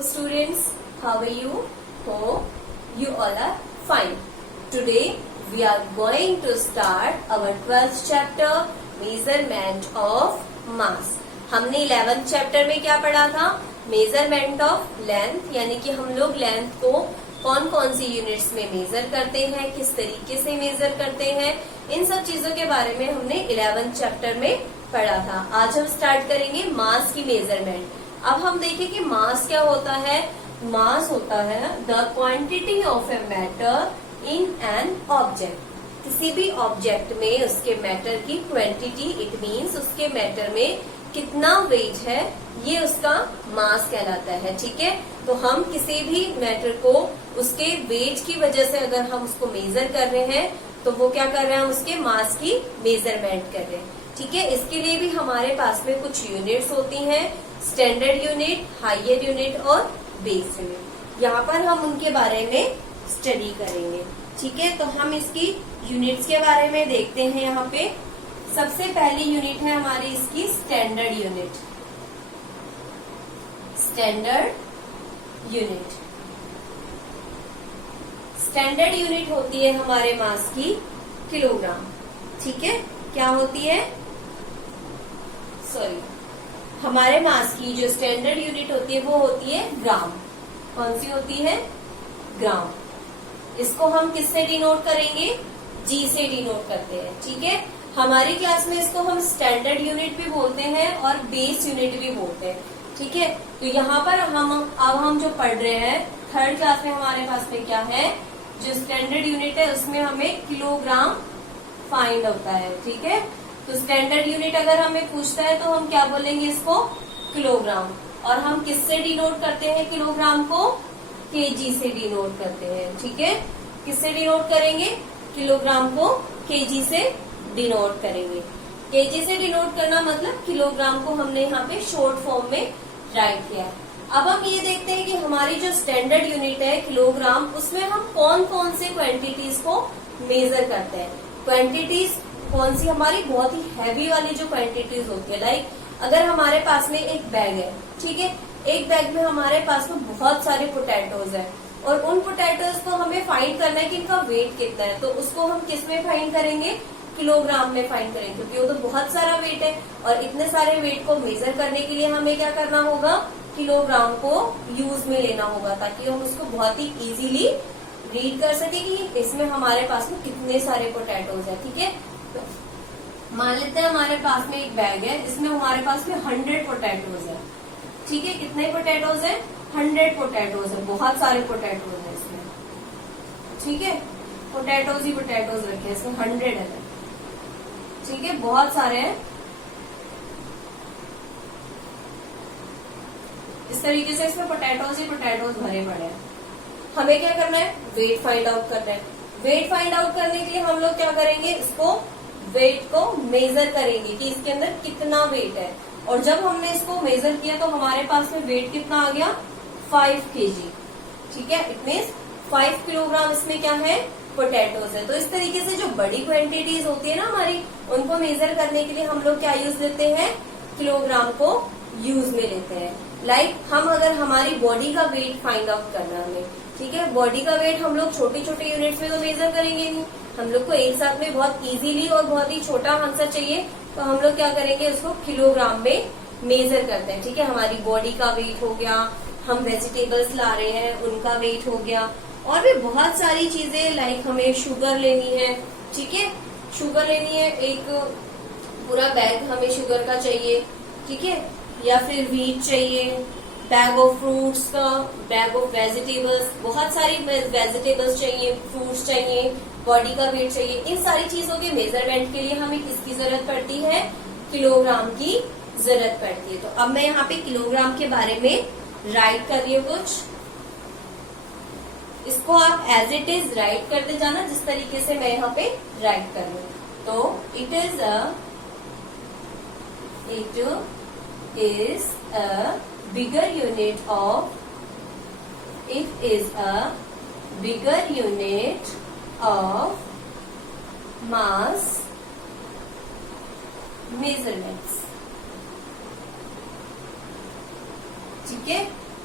Students, how are you? Hope you all are fine. Today we are going to start our 12th chapter, measurement of mass. हमने 11th chapter में क्या पढ़ा था? Measurement of length, यानी कि हम लोग लेंथ को कौन कौन सी यूनिट्स में मेजर करते हैं, किस तरीके से मेजर करते हैं, इन सब चीजों के बारे में हमने 11th चैप्टर में पढ़ा था. आज हम स्टार्ट करेंगे मास की मेजरमेंट. अब हम देखें कि मास क्या होता है. मास होता है the quantity of a matter in an object. किसी भी ऑब्जेक्ट में उसके मैटर की क्वांटिटी, इट मीन्स उसके मैटर में कितना वेट है, ये उसका मास कहलाता है. ठीक है, तो हम किसी भी मैटर को उसके वेट की वजह से अगर हम उसको मेजर कर रहे हैं तो वो क्या कर रहे हैं, हम उसके मास की मेजरमेंट कर रहे हैं. ठीक है, इसके लिए भी हमारे पास में कुछ यूनिट्स होती हैं, स्टैंडर्ड यूनिट, हायर यूनिट और बेस यूनिट. यहाँ पर हम उनके बारे में स्टडी करेंगे. ठीक है, तो हम इसकी यूनिट्स के बारे में देखते हैं. यहाँ पे सबसे पहली यूनिट है हमारी इसकी standard unit. Standard unit, standard unit होती है हमारे मास की किलोग्राम. ठीक है, क्या होती है, सॉरी, हमारे मास की जो स्टैंडर्ड यूनिट होती है वो होती है ग्राम. कौन सी होती है, ग्राम. इसको हम किससे डिनोट करेंगे, जी से डिनोट करते हैं. ठीक है, हमारी क्लास में इसको हम स्टैंडर्ड यूनिट भी बोलते हैं और बेस यूनिट भी बोलते हैं. ठीक है, तो यहाँ पर हम जो पढ़ रहे हैं थर्ड क्लास में हमारे पास में क्या है, जो स्टैंडर्ड यूनिट है उसमें हमें किलोग्राम फाइंड होता है. ठीक है, तो स्टैंडर्ड यूनिट अगर हमें पूछता है तो हम क्या बोलेंगे, इसको किलोग्राम. और हम किससे डिनोट करते हैं किलोग्राम को, केजी से डिनोट करते हैं. ठीक है, किससे डिनोट करेंगे, किलोग्राम को केजी से डिनोट करेंगे. केजी से डिनोट करना मतलब किलोग्राम को हमने यहाँ पे शॉर्ट फॉर्म में राइट किया. अब हम ये देखते हैं कि हमारी जो स्टैंडर्ड यूनिट है किलोग्राम, उसमें हम कौन कौन से क्वांटिटीज को मेजर करते हैं. क्वांटिटीज कौन सी, हमारी बहुत ही हैवी वाली जो क्वांटिटीज होती है, लाइक अगर हमारे पास में एक बैग है. ठीक है, एक बैग में हमारे पास में बहुत सारे पोटैटोज है और उन पोटैटोज को हमें फाइंड करना है कि इनका वेट कितना है. तो उसको हम किस में फाइंड करेंगे, किलोग्राम में फाइंड करेंगे, क्योंकि वो तो बहुत सारा वेट है. और इतने सारे वेट को मेजर करने के लिए हमें क्या करना होगा, किलोग्राम को यूज में लेना होगा, ताकि हम उसको बहुत ही इजीली रीड कर सके कि इसमें हमारे पास में कितने सारे पोटैटोज है. ठीक है, तो मान लेते हैं हमारे पास में एक बैग है, इसमें हमारे पास में 100 पोटैटोज है. ठीक है, कितने पोटैटोज है, 100 पोटैटोज है, बहुत सारे पोटैटोज है इसमें. ठीक है, पोटैटोज ही पोटैटोज रखे हैं इसमें, 100 है. ठीक है, बहुत सारे हैं. इस तरीके से इसमें पोटैटोज ही पोटैटोज भरे पड़े हैं. हमें क्या करना है, वेट फाइंड आउट करना है. वेट फाइंड आउट करने के लिए हम लोग क्या करेंगे, इसको वेट को मेजर करेंगे कि इसके अंदर कितना वेट है. और जब हमने इसको मेजर किया तो हमारे पास में वेट कितना आ गया, 5 kg. ठीक है, इट मीन्स 5 किलोग्राम इसमें क्या है, पोटैटोज है. तो इस तरीके से जो बड़ी क्वांटिटीज होती है ना हमारी, उनको मेजर करने के लिए हम लोग क्या यूज लेते हैं, किलोग्राम को यूज में लेते हैं. लाइक हम अगर हमारी बॉडी का वेट फाइंड आउट करना हमें, ठीक है, बॉडी का वेट हम लोग छोटे छोटे यूनिट्स में तो मेजर करेंगे नहीं, हम लोग को एक साथ में बहुत इजीली और बहुत ही छोटा आंसर चाहिए, तो हम लोग क्या करेंगे, उसको किलोग्राम में मेजर करते हैं. ठीक है, हमारी बॉडी का वेट हो गया, हम वेजिटेबल्स ला रहे हैं उनका वेट हो गया, और भी बहुत सारी चीजें, लाइक हमें शुगर लेनी है. ठीक है, शुगर लेनी है, एक पूरा बैग हमें शुगर का चाहिए. ठीक है, या फिर व्हीट चाहिए, बैग ऑफ फ्रूट्स का, बैग ऑफ वेजिटेबल्स, बहुत सारी वेजिटेबल्स चाहिए, फ्रूट्स चाहिए, बॉडी का वेट चाहिए. इन सारी चीजों के मेजरमेंट के लिए हमें किसकी जरूरत पड़ती है, किलोग्राम की जरूरत पड़ती है. तो अब मैं यहाँ पे किलोग्राम के बारे में राइट कर रही हूँ कुछ. इसको आप एज इट इज राइट करते जाना, जिस तरीके से मैं यहाँ पे राइट कर रही हूँ. तो it is a bigger unit of, it is a bigger unit of mass measurements. ठीक है,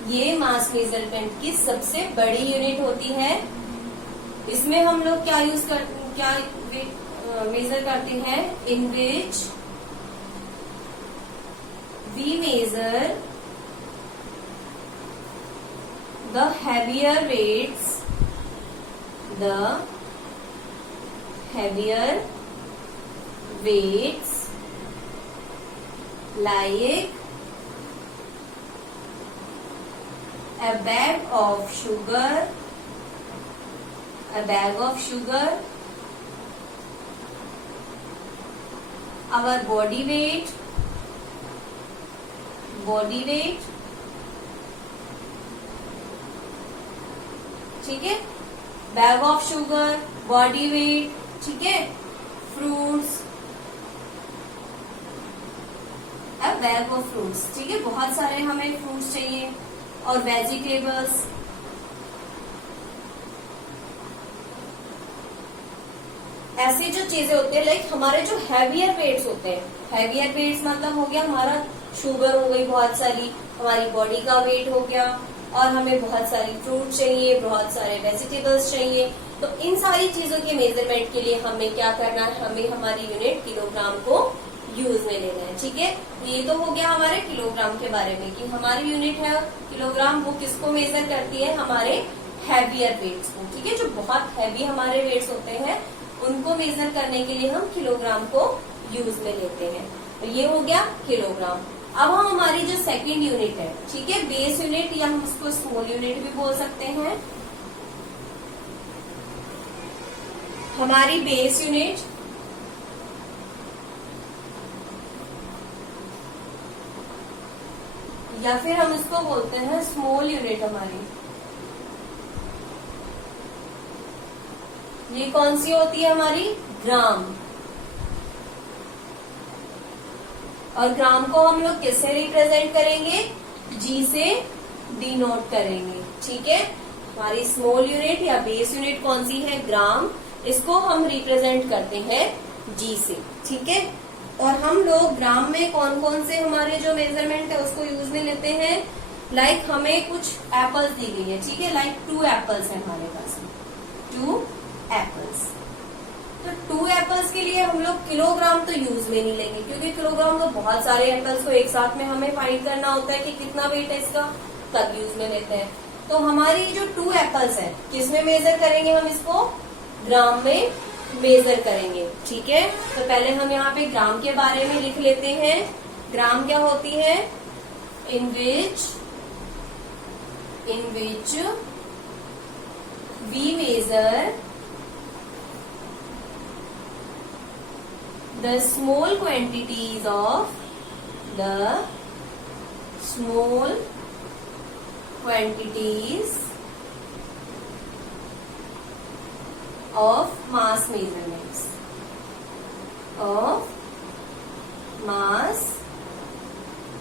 ये मास मेजरमेंट की सबसे बड़ी यूनिट होती है। इसमें हम लोग क्या मेजर करते हैं, in which we measure the heavier weights, like a bag of sugar, our body weight, ठीक है, bag of sugar, body weight, ठीक है, फ्रूट्स, अब बैग ऑफ फ्रूट्स, ठीक है, बहुत सारे हमें फ्रूट्स चाहिए, और वेजिटेबल्स, ऐसी जो चीजें होती है, लाइक हमारे जो हैवियर वेट्स होते हैं, हैवियर वेट्स मतलब हो गया हमारा शुगर हो गई बहुत सारी, हमारी बॉडी का वेट हो गया, और हमें बहुत सारी फ्रूट चाहिए, बहुत सारे वेजिटेबल्स चाहिए। तो इन सारी चीजों के मेजरमेंट के लिए हमें क्या करना है, हमें हमारी यूनिट किलोग्राम को यूज में लेना है, ठीक है। ये तो हो गया हमारे किलोग्राम के बारे में कि हमारी यूनिट है किलोग्राम, वो किसको मेजर करती है, हमारे हैवियर वेट्स को, ठीक है, जो बहुत हैवी हमारे वेट्स होते हैं उनको मेजर करने के लिए हम किलोग्राम को यूज में लेते हैं। तो ये हो गया किलोग्राम। अब हम हमारी जो सेकंड यूनिट है, ठीक है, बेस यूनिट या हम उसको स्मॉल यूनिट भी बोल सकते हैं, हमारी बेस यूनिट या फिर हम इसको बोलते हैं स्मॉल यूनिट हमारी, ये कौन सी होती है हमारी, ग्राम। और ग्राम को हम लोग किससे रिप्रेजेंट करेंगे, जी से डिनोट करेंगे, ठीक है। हमारी स्मॉल यूनिट या बेस यूनिट कौन सी है, ग्राम, इसको हम रिप्रेजेंट करते हैं जी से, ठीक है। और हम लोग ग्राम में कौन कौन से हमारे जो मेजरमेंट है उसको यूज में लेते हैं, लाइक हमें कुछ एप्पल्स दी गई है, ठीक है, लाइक 2 एप्पल्स है हमारे पास में, 2 एप्पल्स। तो 2 एप्पल्स के लिए हम लोग किलोग्राम तो यूज में नहीं लेंगे, क्योंकि किलोग्राम तो बहुत सारे एप्पल्स को एक साथ में हमें फाइंड करना होता है कि कितना वेट है इसका, तब यूज में लेते हैं। तो हमारी जो 2 एप्पल्स है किसमें मेजर करेंगे, हम इसको ग्राम में मेजर करेंगे, ठीक है। तो पहले हम यहाँ पे ग्राम के बारे में लिख लेते हैं। ग्राम क्या होती है, in which we measure the small quantities of mass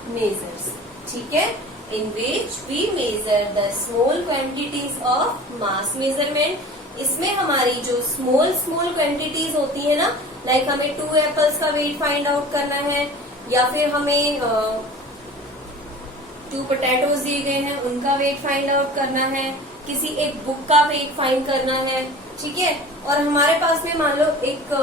measurements, ठीक है, in which we measure the small quantities of mass measurement। इसमें हमारी जो स्मॉल क्वांटिटीज होती है ना, लाइक हमें 2 एप्पल्स का वेट फाइंड आउट करना है, या फिर हमें 2 पोटैटोज दिए गए हैं उनका वेट फाइंड आउट करना है, किसी एक बुक का वेट फाइंड करना है, ठीक है। और हमारे पास में मान लो एक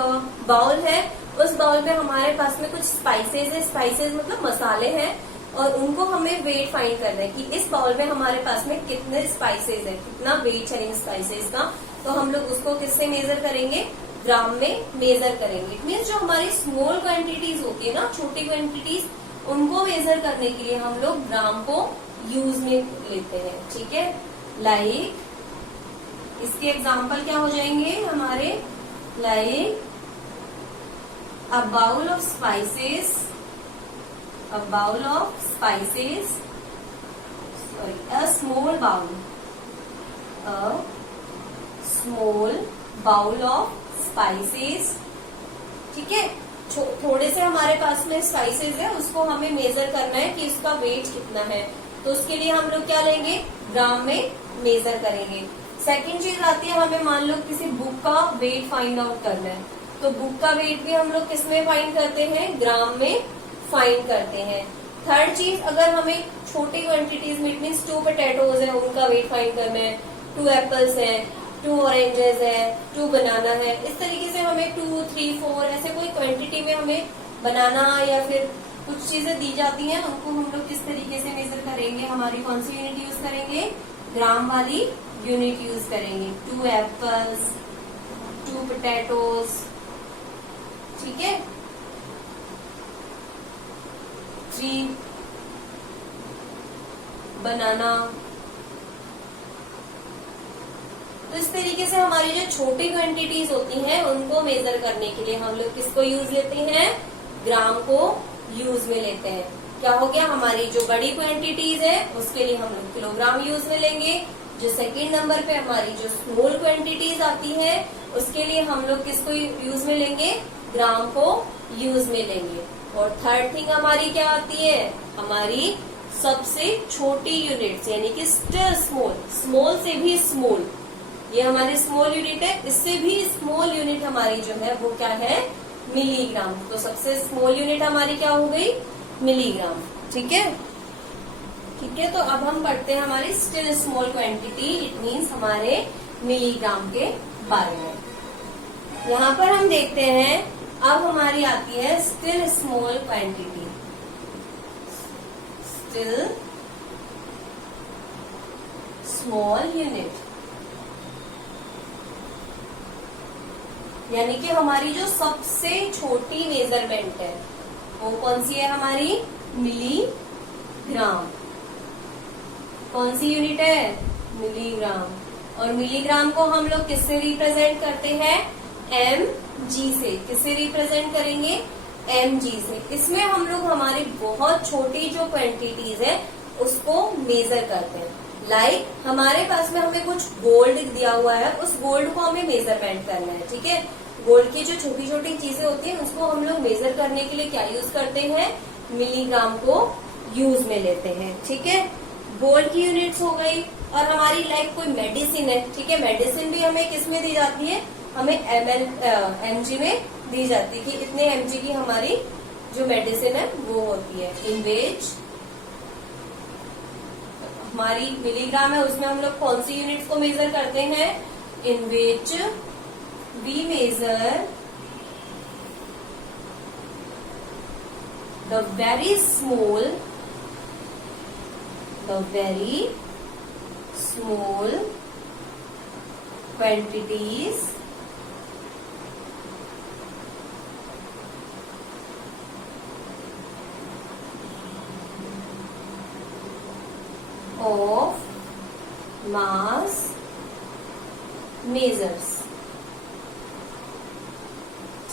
बाउल है, उस बाउल में हमारे पास में कुछ स्पाइसेस है, स्पाइसेस मतलब मसाले हैं, और उनको हमें वेट फाइंड करना है कि इस बाउल में हमारे पास में कितने स्पाइसेस है, कितना वेट है इन स्पाइसेस का। तो हम लोग उसको किससे मेजर करेंगे, ग्राम में मेजर करेंगे। इट मीन्स जो हमारी स्मॉल क्वांटिटीज होती है ना, छोटी क्वांटिटीज, उनको मेजर करने के लिए हम लोग ग्राम को यूज में लेते हैं, ठीक है। लाइक इसके एग्जाम्पल क्या हो जाएंगे हमारे, like a bowl of spices, a small bowl of spices, ठीक है। थोड़े से हमारे पास में स्पाइसेस है, उसको हमें मेजर करना है कि उसका वेट कितना है, तो उसके लिए हम लोग क्या लेंगे, ग्राम में मेजर करेंगे। सेकंड चीज आती है, हमें मान लो किसी बुक का वेट फाइंड आउट करना है, तो बुक का वेट भी हम लोग किस में फाइंड करते हैं, ग्राम में फाइंड करते हैं। थर्ड चीज, अगर हमें छोटी क्वांटिटीज में, इट मीन्स 2 पोटैटोज है उनका वेट फाइंड करना है, 2 एप्पल्स है, 2 ऑरेंजेस है, 2 बनाना है। इस तरीके से हमें 2, 3, 4 ऐसे कोई क्वांटिटी में हमें बनाना या फिर कुछ चीजें दी जाती हैं, उनको हम लोग किस तरीके से मेजर करेंगे, हमारी कौन सी यूनिट यूज करेंगे, ग्राम वाली यूनिट यूज करेंगे। 2 एप्पल्स, 2 पोटैटोज, ठीक है, 3 बनाना। तो इस तरीके से हमारी जो छोटी क्वांटिटीज होती हैं उनको मेजर करने के लिए हम लोग किसको यूज लेते हैं, ग्राम को यूज में लेते हैं। क्या हो गया, हमारी जो बड़ी क्वांटिटीज है उसके लिए हम लोग किलोग्राम यूज में लेंगे। जो सेकंड नंबर पे हमारी जो स्मॉल क्वांटिटीज आती है उसके लिए हम लोग किसको यूज में लेंगे, ग्राम को यूज में लेंगे। और थर्ड थिंग हमारी क्या आती है, हमारी सबसे छोटी यूनिट्स यानी कि स्टिल स्मॉल, स्मॉल से भी स्मॉल, ये हमारी स्मॉल यूनिट है, इससे भी स्मॉल यूनिट हमारी जो है वो क्या है, मिलीग्राम। तो सबसे स्मॉल यूनिट हमारी क्या हो गई, मिलीग्राम। ठीक है, ठीक है। तो अब हम पढ़ते हैं हमारी still small quantity, it means हमारे मिलीग्राम के बारे में। यहाँ पर हम देखते हैं अब हमारी आती है still small quantity, still small unit, यानी कि हमारी जो सबसे छोटी मेजरमेंट है वो कौन सी है, हमारी मिलीग्राम। कौन सी यूनिट है, मिलीग्राम। और मिलीग्राम को हम लोग किससे रिप्रेजेंट करते हैं, mg से। किससे रिप्रेजेंट करेंगे, mg से। इसमें हम लोग हमारी बहुत छोटी जो क्वांटिटीज है उसको मेजर करते हैं। लाइक हमारे पास में हमें कुछ गोल्ड दिया हुआ है, उस गोल्ड को हमें मेजरमेंट करना है। ठीक है, गोल्ड की जो छोटी छोटी चीजें होती हैं उसको हम लोग मेजर करने के लिए क्या यूज करते हैं, मिलीग्राम को यूज में लेते हैं। ठीक है, गोल्ड की यूनिट्स हो गई। और हमारी लाइक कोई मेडिसिन है, ठीक है, मेडिसिन भी हमें किस में दी जाती है, हमें mg में दी जाती है कि इतने mg की हमारी जो मेडिसिन है वो होती है। इन वेज हमारी मिलीग्राम है, उसमें हम लोग कौन सी यूनिट्स को मेजर करते हैं, in which we measure the very small quantities of mass measures।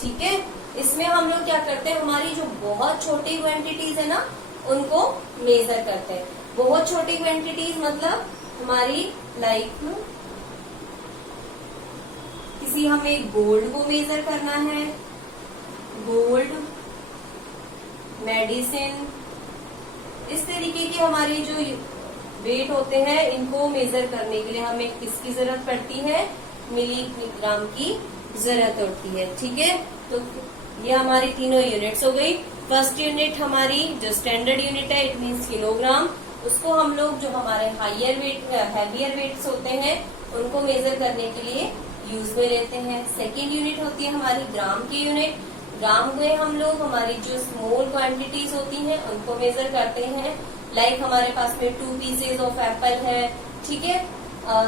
ठीक है, इसमें हम लोग क्या करते हैं, हमारी जो बहुत छोटी क्वांटिटीज है ना उनको मेजर करते हैं। बहुत छोटी क्वांटिटीज मतलब हमारी लाइक किसी हमें गोल्ड को मेजर करना है, गोल्ड, मेडिसिन, इस तरीके की हमारी जो वेट होते हैं इनको मेजर करने के लिए हमें किसकी जरूरत पड़ती है, मिलीग्राम की जरूरत होती है। ठीक है, तो ये हमारी तीनों यूनिट्स हो गई। फर्स्ट यूनिट हमारी जो स्टैंडर्ड यूनिट है इट मीन्स किलोग्राम, उसको हम लोग जो हमारे हायर वेट हैवियर वेट्स होते हैं उनको मेजर करने के लिए यूज में लेते हैं। सेकेंड यूनिट होती है हमारी ग्राम की यूनिट, ग्राम में हम लोग हमारी जो स्मॉल क्वांटिटीज होती हैं उनको मेजर करते हैं। लाइक हमारे पास में 2 पीसेज ऑफ एप्पल है, ठीक है,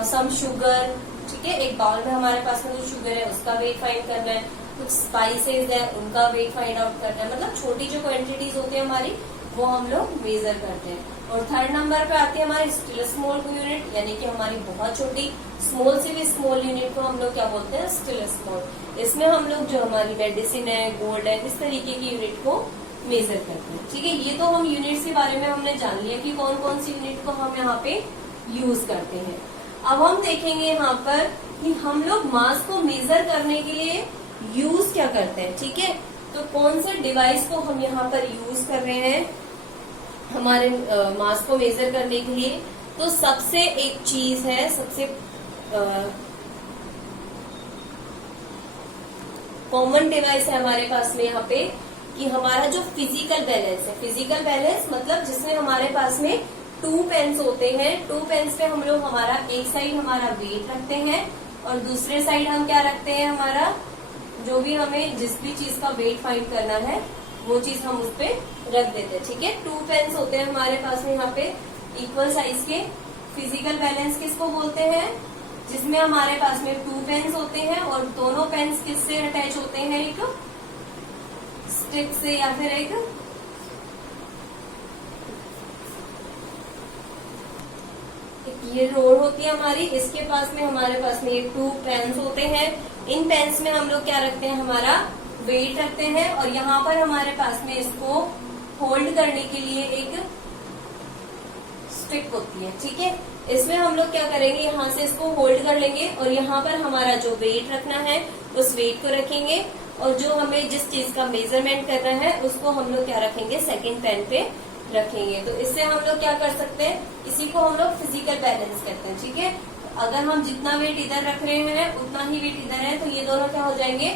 सम शुगर, ठीक है, एक बाउल में हमारे पास में कुछ शुगर है उसका वेट फाइंड करना है, कुछ स्पाइसेस है उनका वेट फाइंड आउट करना है। मतलब छोटी जो क्वांटिटीज होती है हमारी वो हम लोग मेजर करते हैं। और थर्ड नंबर पे आती है हमारी स्टिल स्मॉल यूनिट, यानी कि हमारी बहुत छोटी, स्मॉल से भी स्मॉल यूनिट को हम लोग क्या बोलते हैं, स्टिल स्मॉल। इसमें हम लोग जो हमारी मेडिसिन है, गोल्ड है, इस तरीके की यूनिट को मेजर करते हैं। ठीक है, ये तो हम यूनिट्स के बारे में हमने जान लिया कि कौन कौन सी यूनिट को हम यहाँ पे यूज करते हैं। अब हम देखेंगे यहाँ पर कि हम लोग मास को मेजर करने के लिए यूज क्या करते हैं। ठीक है, तो कौन से डिवाइस को हम यहाँ पर यूज कर रहे हैं हमारे मास को मेजर करने के लिए। तो सबसे एक चीज है, सबसे कॉमन डिवाइस है हमारे पास में यहाँ पे कि हमारा जो फिजिकल बैलेंस है, फिजिकल बैलेंस मतलब जिसमें हमारे पास में 2 पेन्स होते हैं। 2 पेन्स पे हम लोग हमारा एक साइड हमारा वेट रखते हैं और दूसरे साइड हम क्या रखते हैं, हमारा जो भी हमें जिस भी चीज का वेट फाइंड करना है वो चीज हम उस पे रख देते हैं। ठीक है, 2 पेन्स होते हैं हमारे पास में यहाँ पे इक्वल साइज के। फिजिकल बैलेंस किसको बोलते हैं, जिसमें हमारे पास में 2 पेन्स होते हैं और दोनों पेन्स किससे अटैच होते हैं, एक स्टिक से या फिर एक ये रोड होती है हमारी, इसके पास में हमारे पास में ये 2 पेन्स होते हैं। इन पेन्स में हम लोग क्या रखते हैं, हमारा वेट रखते हैं और यहाँ पर हमारे पास में इसको होल्ड करने के लिए एक स्टिक होती है। ठीक है, इसमें हम लोग क्या करेंगे, यहाँ से इसको होल्ड कर लेंगे और यहाँ पर हमारा जो वेट रखना है उस वेट को रखेंगे और जो हमें जिस चीज का मेजरमेंट करना है उसको हम लोग क्या रखेंगे, सेकंड पेन पे रखेंगे। तो इससे हम लोग क्या कर सकते हैं, इसी को हम लोग फिजिकल बैलेंस करते हैं। ठीक है, अगर हम जितना वेट इधर रख रहे हैं उतना ही वेट इधर है तो ये दोनों क्या हो जाएंगे,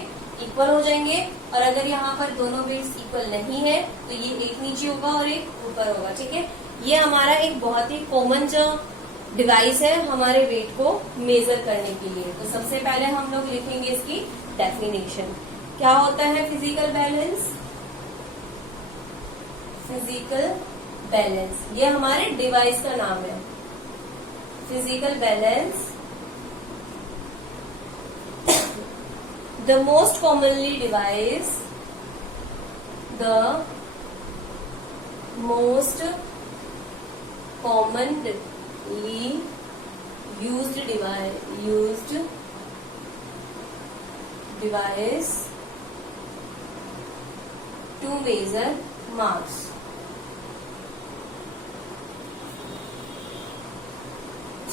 इक्वल हो जाएंगे। और अगर यहाँ पर दोनों वेट्स इक्वल नहीं है तो ये एक नीचे होगा और एक ऊपर होगा। ठीक है, ये हमारा एक बहुत ही कॉमन जो डिवाइस है हमारे वेट को मेजर करने के लिए। तो सबसे पहले हम लोग लिखेंगे इसकी डेफिनेशन। क्या होता है फिजिकल बैलेंस, फिजिकल बैलेंस ये हमारे डिवाइस का नाम है। Physical balance the most commonly device, the most commonly used device to measure mass।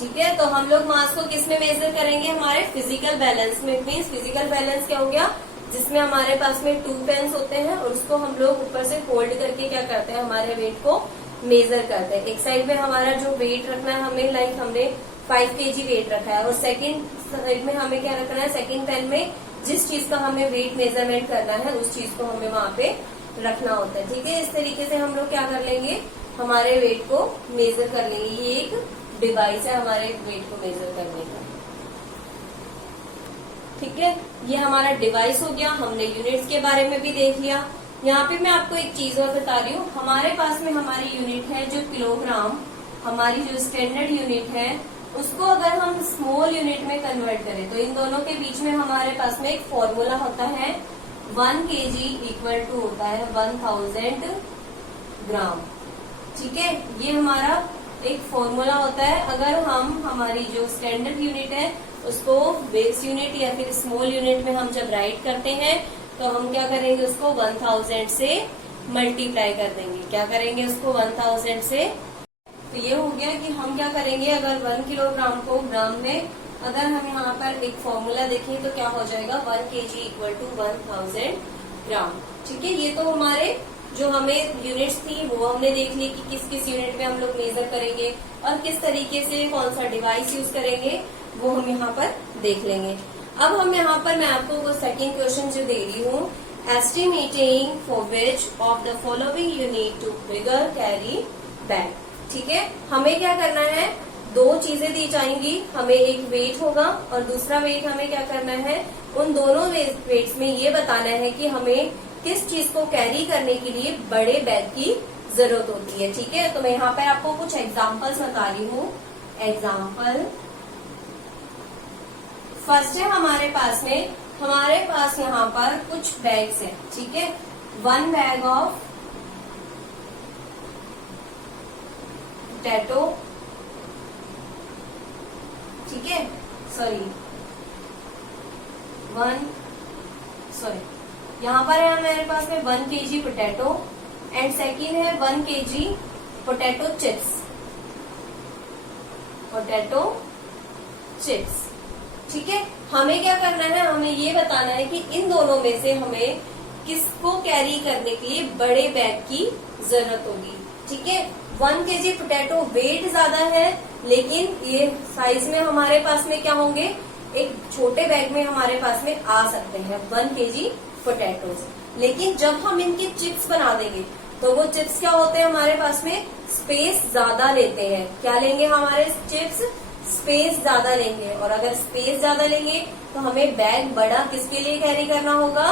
ठीक है, तो हम लोग मास को किस में मेजर करेंगे, हमारे फिजिकल बैलेंस में। मीन्स फिजिकल बैलेंस क्या हो गया, जिसमें हमारे पास में 2 पेन्स होते हैं और उसको हम लोग ऊपर से होल्ड करके क्या करते हैं, हमारे वेट को मेजर करते हैं। एक साइड में हमारा जो वेट रखना है हमें, लाइक हमने 5 kg वेट रखा है और सेकंड साइड में हमें क्या रखना है, सेकंड पेन में जिस चीज का हमें वेट मेजरमेंट करना है उस चीज को हमें वहां पे रखना होता है। ठीक है, इस तरीके से हम लोग क्या कर लेंगे, हमारे वेट को मेजर कर लेंगे। ये एक डिवाइस है हमारे वेट को मेजर करने का। ठीक है, ये हमारा डिवाइस हो गया। हमने यूनिट्स के बारे में भी देख लिया। यहाँ पे मैं आपको एक चीज और बता रही हूँ, हमारे पास में हमारी यूनिट है जो किलोग्राम, हमारी जो स्टैंडर्ड यूनिट है उसको अगर हम स्मॉल यूनिट में कन्वर्ट करें तो इन दोनों के बीच में हमारे पास में एक फॉर्मूला होता है, 1 kg इक्वल टू होता है 1000 ग्राम। ठीक है, ये हमारा एक फॉर्मूला होता है। अगर हम हमारी जो स्टैंडर्ड यूनिट है उसको बेस यूनिट या फिर स्मॉल यूनिट में हम जब राइट करते हैं तो हम क्या करेंगे, उसको 1000 से मल्टीप्लाई कर देंगे। क्या करेंगे, उसको 1000 से। तो ये हो गया कि हम क्या करेंगे, अगर 1 किलोग्राम को ग्राम में अगर हम यहाँ पर एक फॉर्मूला देखें तो क्या हो जाएगा, 1 kg इक्वल टू 1000 ग्राम। ठीक है, ये तो हमारे जो हमें यूनिट्स थी वो हमने देख ली कि किस किस यूनिट में हम लोग मेजर करेंगे और किस तरीके से कौन सा डिवाइस यूज करेंगे वो हम यहाँ पर देख लेंगे। अब हम यहाँ पर मैं आपको वो सेकंड क्वेश्चन जो दे रही हूँ, estimating for which of the following you need to bigger carry bag. ठीक है, हमें क्या करना है, 2 चीजें दी जाएंगी, हमें एक वेट होगा और दूसरा वेट हमें क्या करना है, उन दोनों वेट्स में ये बताना है कि हमें किस चीज को कैरी करने के लिए बड़े बैग की जरूरत होती है। ठीक है, तो मैं यहाँ पर आपको कुछ एग्जांपल्स बता रही हूँ। एग्जांपल फर्स्ट है हमारे पास यहाँ पर कुछ बैग्स हैं। ठीक है, 1 बैग ऑफ पोटैटो। ठीक है, यहाँ पर है मेरे पास में 1 kg पोटैटो एंड सेकेंड है 1 kg पोटैटो चिप्स। ठीक है, हमें क्या करना है, हमें ये बताना है कि इन दोनों में से हमें किसको कैरी करने के लिए बड़े बैग की जरूरत होगी। ठीक है, 1 kg पोटैटो वेट ज्यादा है लेकिन ये साइज में हमारे पास में क्या होंगे, एक छोटे बैग में हमारे पास में आ सकते हैं 1 kg पोटैटोज। लेकिन जब हम इनके चिप्स बना देंगे तो वो चिप्स क्या होते हैं हमारे पास में, स्पेस ज्यादा लेते हैं। क्या लेंगे हमारे चिप्स, स्पेस ज्यादा लेंगे। और अगर स्पेस ज्यादा लेंगे तो हमें बैग बड़ा किसके लिए कैरी करना होगा,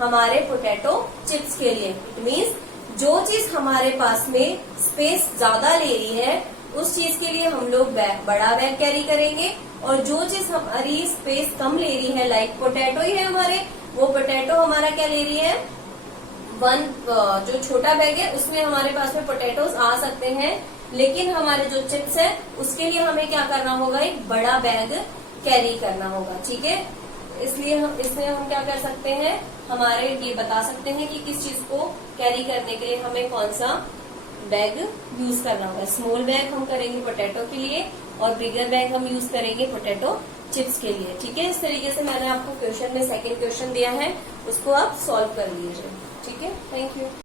हमारे पोटैटो चिप्स के लिए। इट मीन्स जो चीज हमारे पास में स्पेस ज्यादा ले रही है उस चीज के लिए हम लोग बड़ा बैग कैरी करेंगे, और जो चीज हमारी स्पेस कम ले रही है, लाइक पोटैटो ही है हमारे, वो पोटैटो हमारा क्या ले रही है, जो छोटा बैग है उसमें हमारे पास में पोटैटोज आ सकते हैं, लेकिन हमारे जो चिप्स है उसके लिए हमें क्या करना होगा, एक बड़ा बैग कैरी करना होगा। ठीक है, इसलिए इसमें हम क्या कर सकते हैं, हमारे ये बता सकते हैं कि किस चीज को कैरी करने के लिए हमें कौन सा बैग यूज करना होगा। स्मॉल बैग हम करेंगे पोटैटो के लिए और बिगर बैग हम यूज करेंगे पोटैटो चिप्स के लिए। ठीक है, इस तरीके से मैंने आपको क्वेश्चन में सेकंड क्वेश्चन दिया है, उसको आप सॉल्व कर लीजिए। ठीक है, थैंक यू।